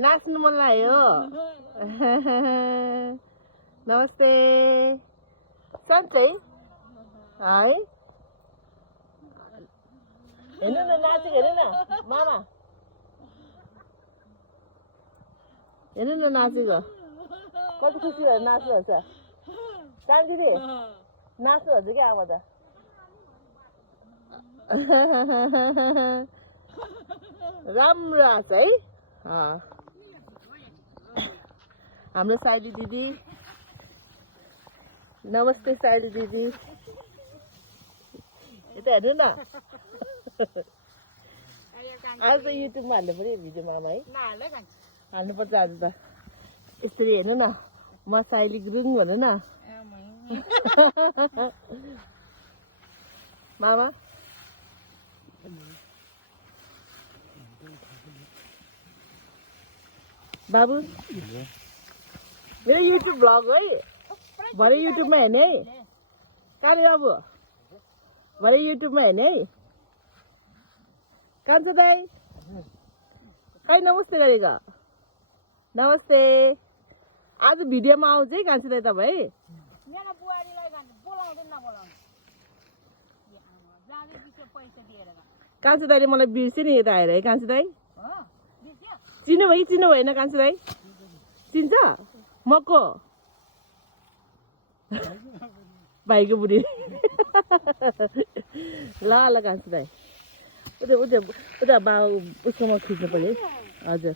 नाच्नु मन लाग्यो नमस्ते सन्चै है हेर्नु न नाचेको हेर्नु न मामा हेर्नु न नाचेको कति खुसी भयो नाच्नु हुन्छ सानो दिदी नाच्नु हुन्छ क्या अब त राम्रो आछ है हाम्रो साइली दिदी नमस्ते साइली दिदी यता हेर्नु न आज त युट्युबमा हाल्नु पऱ्यो भिडियो मामा है हाल्नुपर्छ आज त यसरी हेर्नु न म साइली गुरुङ भन्नु न मामा बाबु मेरो युट्युब भ्लग है भरे युट्युबमा हेर्ने है कहाँले बाबु भरे युट्युबमा हेर्ने है कान्छ दाई खै नमस्ते गरेको नमस्ते आज भिडियोमा आउँछ है कान्छ दाई तपाईँ कान्छ दाईले मलाई बिर्स्यो नि यता आएर है कान्छ दाई चिन्नु भयो कि चिन्नु भएन कान्छ दाई चिन्छ मको भाइको बुढी ल ल कान्छ दाई उता बाउ उसकोमा खिच्नु पर्यो है हजुर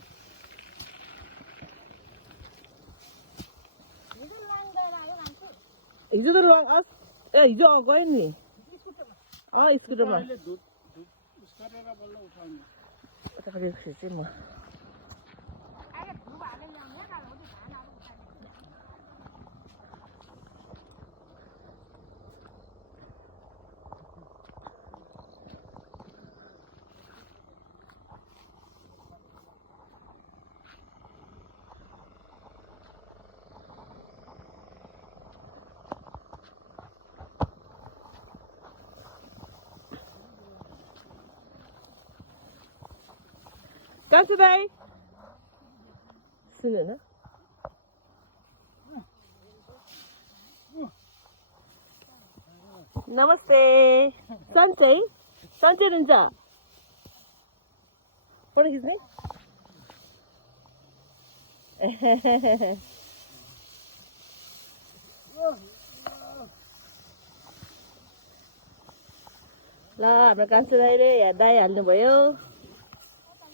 हिजो त हिजो गयो नि स्कुटरमा खिचेँ म कान्छ दाई सुन्नु न नमस्ते सन्चै सन्चै हुनुहुन्छ फोटो खिच्ने ल हाम्रो कान्छ दाईले दाई हाल्नुभयो